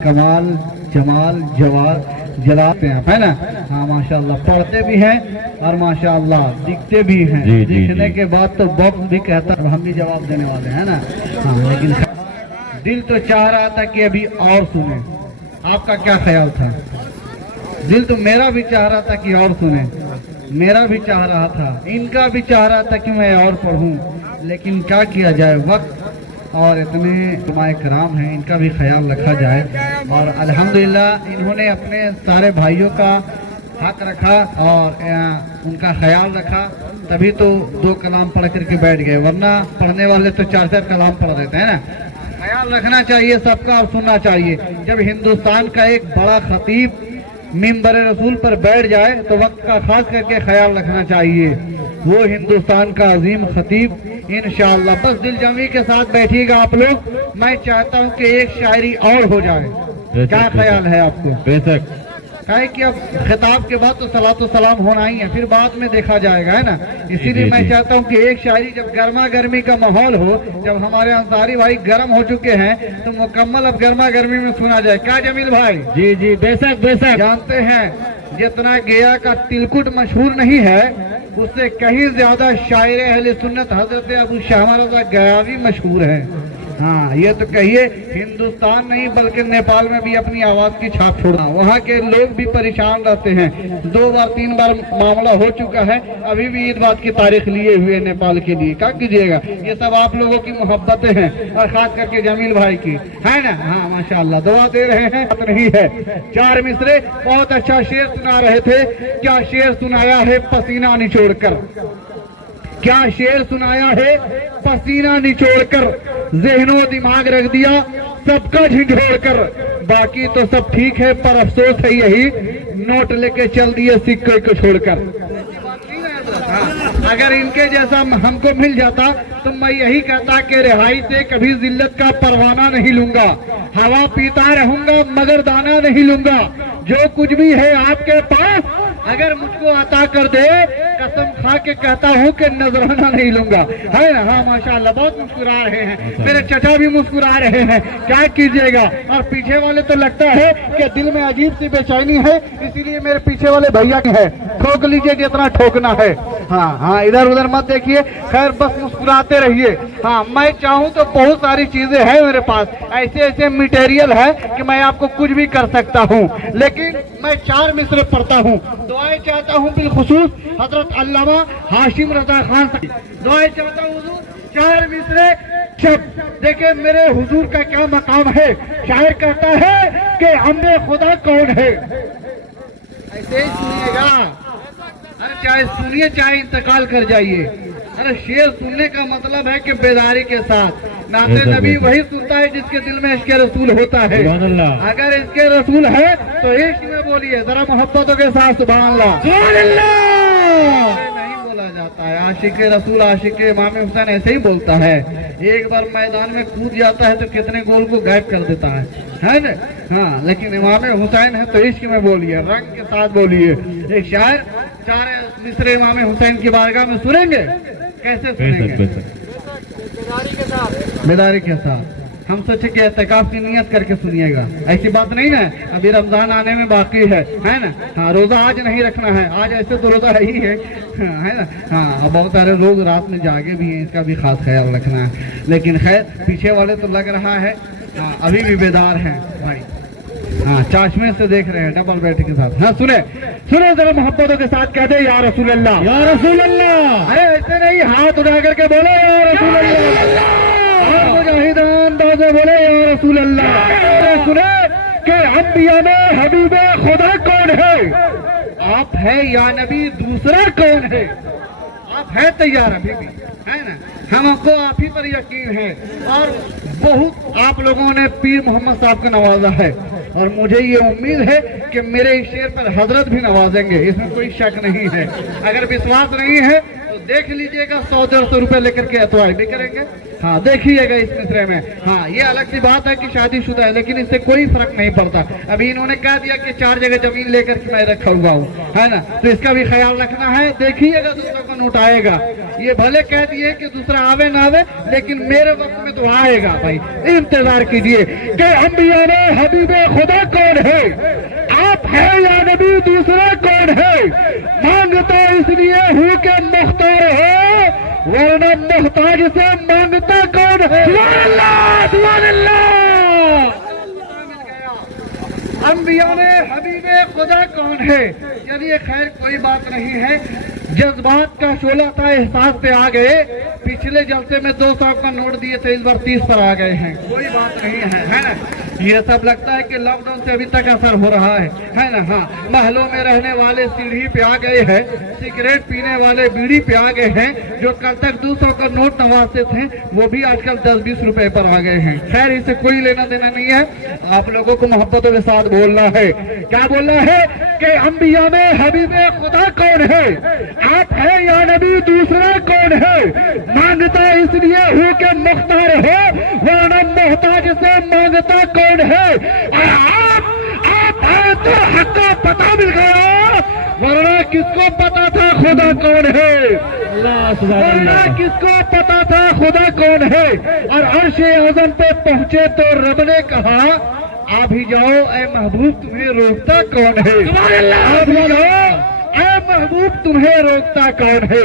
कमाल जमाल जवाब जलाते हैं, है ना। हाँ माशाल्लाह, पढ़ते भी हैं और माशाल्लाह दिखते भी हैं। दिखने के बाद तो वक्त भी कहता है हम भी जवाब देने वाले हैं ना। हाँ, लेकिन दिल तो चाह रहा था कि अभी और सुने। आपका क्या ख्याल था? दिल तो मेरा भी चाह रहा था कि और सुने, मेरा भी चाह रहा था, इनका भी चाह रहा था कि मैं और पढ़ूं, लेकिन क्या किया जाए, वक्त और इतने उलमाए कराम हैं, इनका भी ख्याल रखा जाए। और अल्हम्दुलिल्लाह इन्होंने अपने सारे भाइयों का हक रखा और उनका ख्याल रखा, तभी तो 2 कलाम पढ़ करके बैठ गए, वरना पढ़ने वाले तो 4-4 कलाम पढ़ देते हैं ना। ख्याल रखना चाहिए सबका और सुनना चाहिए। जब हिंदुस्तान का एक बड़ा खतीब मिंबर रसूल पर बैठ जाए तो वक्त का खास करके ख्याल रखना चाहिए। वो हिंदुस्तान का अजीम खतीब इंशाअल्लाह। बस दिल जमी के साथ बैठिएगा आप लोग। मैं चाहता हूँ कि एक शायरी और हो जाए, क्या ख्याल है आपको? बेशक, है कि अब खिताब के बाद तो सलातो सलाम होना ही है, फिर बाद में देखा जाएगा, है ना। इसीलिए मैं चाहता हूँ कि एक शायरी, जब गर्मा गर्मी का माहौल हो, जब हमारे अंसारी भाई गर्म हो चुके हैं तो मुकम्मल अब गर्मा गर्मी में सुना जाए। क्या जमील भाई? जी जी, बेशक बेशक। जानते हैं जितना गया का तिलकुट मशहूर नहीं है, उससे कहीं ज्यादा शायर अहले सुन्नत हजरत अबू शामा रज़ा गयावी मशहूर है। हाँ, ये तो कहिए हिंदुस्तान नहीं बल्कि नेपाल में भी अपनी आवाज की छाप छोड़ना। वहाँ के लोग भी परेशान रहते हैं, 2 बार 3 बार मामला हो चुका है, अभी भी ईद बात की तारीख लिए हुए नेपाल के लिए। क्या कीजिएगा, ये सब आप लोगों की मोहब्बतें हैं और खास करके जमील भाई की, है ना। हाँ माशाल्लाह, दुआ दे रहे हैं, बात नहीं है। 4 मिसरे बहुत अच्छा शेर सुना रहे थे। क्या शेर सुनाया है पसीना निचोड़कर, क्या शेर सुनाया है पसीना निचोड़कर, ज़हनो दिमाग रख दिया सबका झिझोड़कर। बाकी तो सब ठीक है पर अफसोस है यही, नोट लेके चल दिए सिक्के को छोड़कर। अगर इनके जैसा हमको मिल जाता तो मैं यही कहता कि रिहाई से कभी जिल्लत का परवाना नहीं लूंगा, हवा पीता रहूंगा मगर दाना नहीं लूंगा। जो कुछ भी है आपके पास अगर मुझको अता कर दे, कसम खा के कहता हूँ कि नजराना नहीं लूंगा, है ना। हाँ माशाल्लाह, बहुत मुस्कुरा रहे हैं, मेरे चचा भी मुस्कुरा रहे हैं। क्या कीजिएगा, और पीछे वाले तो लगता है कि दिल में अजीब सी बेचैनी है, इसीलिए मेरे पीछे वाले भैया के है, ठोक लीजिए जितना ठोकना है। हाँ हाँ, इधर उधर मत देखिए, खैर बस मुस्कुराते रहिए। हाँ, मैं चाहूँ तो बहुत सारी चीजें हैं मेरे पास, ऐसे ऐसे मटेरियल है कि मैं आपको कुछ भी कर सकता हूँ, लेकिन मैं 4 मिसरे पढ़ता हूँ। दुआएं चाहता हूँ बिलखुसूस हजरत अल्लामा हाशिम रजा खान से, दुआएं चाहता हूँ हुजूर 4 मिसरे शब्द। देखिए मेरे हुजूर का क्या मकाम है। शायर कहता है कि अम्बे खुदा कौन है, ऐसे ही सुनिएगा। अरे चाहे सुनिए चाहे इंतकाल कर जाइए। अरे शेर सुनने का मतलब है कि बेदारी के साथ। नाते नबी वही सुनता है जिसके दिल में इश्क़ रसूल होता है। अगर इश्क़ रसूल है तो इश्क़ में बोलिए जरा मोहब्बतों के साथ सुभान अल्लाह। नहीं बोला जाता है आशिक रसूल आशिक इमाम हुसैन ऐसे ही बोलता है। एक बार मैदान में कूद जाता है तो कितने गोल को गायब कर देता है ना। हाँ, लेकिन इमाम हुसैन है तो इश्क़ में बोलिए, रंग के साथ बोलिए। एक शायर 4 मिसरे इमाम हुसैन की बारगाह में सुनेंगे, कैसे सुनेंगे? बेदारी के साथ। हम सोचे कि एहतिकाफ की नियत करके सुनिएगा, ऐसी बात नहीं ना। अभी रमजान आने में बाकी है ना। हाँ, रोजा आज नहीं रखना है, आज ऐसे तो रोजा है ही है ना। हाँ, बहुत सारे लोग रात में जागे भी हैं, इसका भी खास ख्याल रखना है। लेकिन खैर पीछे वाले तो लग रहा है अभी भी बेदार हैं भाई। हाँ, चाशमे से देख रहे हैं डबल बेड के साथ। हाँ, सुने सुने जरा मोहब्बतों के साथ कह दे या रसूल अल्लाह, या रसूल अल्लाह। अरे ऐसे नहीं, हाथ उठा करके बोले या रसूल अल्लाह, मुजाहिदान दादे बोले या रसूल अल्लाह। सुने कि अंबिया में हबीबे खुदा कौन है, आप है या नबी दूसरा कौन है। आप है तैयार अभी भी, है ना। हमको आप ही पर यकीन है और बहुत आप लोगों ने पीर मोहम्मद साहब को नवाजा है, और मुझे ये उम्मीद है कि मेरे इस शेर पर हजरत भी नवाजेंगे, इसमें कोई शक नहीं है। अगर विश्वास नहीं है तो देख लीजिएगा 100-150 रुपए लेकर के अतवाई भी करेंगे। हाँ देखिएगा इस मिसरे में। हाँ ये अलग सी बात है कि शादीशुदा है, लेकिन इससे कोई फर्क नहीं पड़ता। अभी इन्होंने कह दिया कि 4 जगह जमीन लेकर के मैं रखा हुआ हूँ, है ना, तो इसका भी ख्याल रखना है। देखिएगा दूसरा का नोट आएगा, ये भले कह दिए कि दूसरा आवे ना आवे, लेकिन मेरे वक्त में तो आएगा भाई, इंतजार कीजिए। कि अंबिया में हबीबे खुदा कौन है, आप है या नबी दूसरा कौन है, मांगता इसलिए हूँ कि मुख्तार हो, वरना मुहताज से मांगता कौन है। सुभान अल्लाह, सुभान अल्लाह। अंबिया में हबीबे खुदा कौन है। चलिए खैर कोई बात नहीं है, जज्बात का शोला था, एहसास पे आ गए। पिछले जलसे में 200 का नोट दिए थे, इस बार 30 पर आ गए हैं, कोई बात नहीं है ना। ये सब लगता है कि लॉकडाउन से अभी तक असर हो रहा है ना। हाँ महलों में रहने वाले सीढ़ी पे आ गए हैं, सिगरेट पीने वाले बीड़ी पे आ गए हैं, जो कल तक 200 का नोट नवाजते थे वो भी आजकल 10-20 रुपए पर आ गए हैं। खैर इससे कोई लेना देना नहीं है, आप लोगों को मोहब्बतों के साथ बोलना है। क्या बोलना है कि अंबिया में हबीबे खुदा कौन है, आप है या नबी दूसरा कौन है, मांगता इसलिए हूँ कि मुख्तार हो, वरना मोहताज से मांगता कौन है। और आप है तो हक का पता मिल गया, वरना किसको पता था खुदा कौन है, वरना किसको पता था खुदा कौन है। और अर्श-ए आज़म पे पहुंचे तो रब ने कहा आप ही जाओ ऐ महबूब तुम्हें रोकता कौन है, आप ही जाओ ऐ महबूब तुम्हें रोकता कौन है।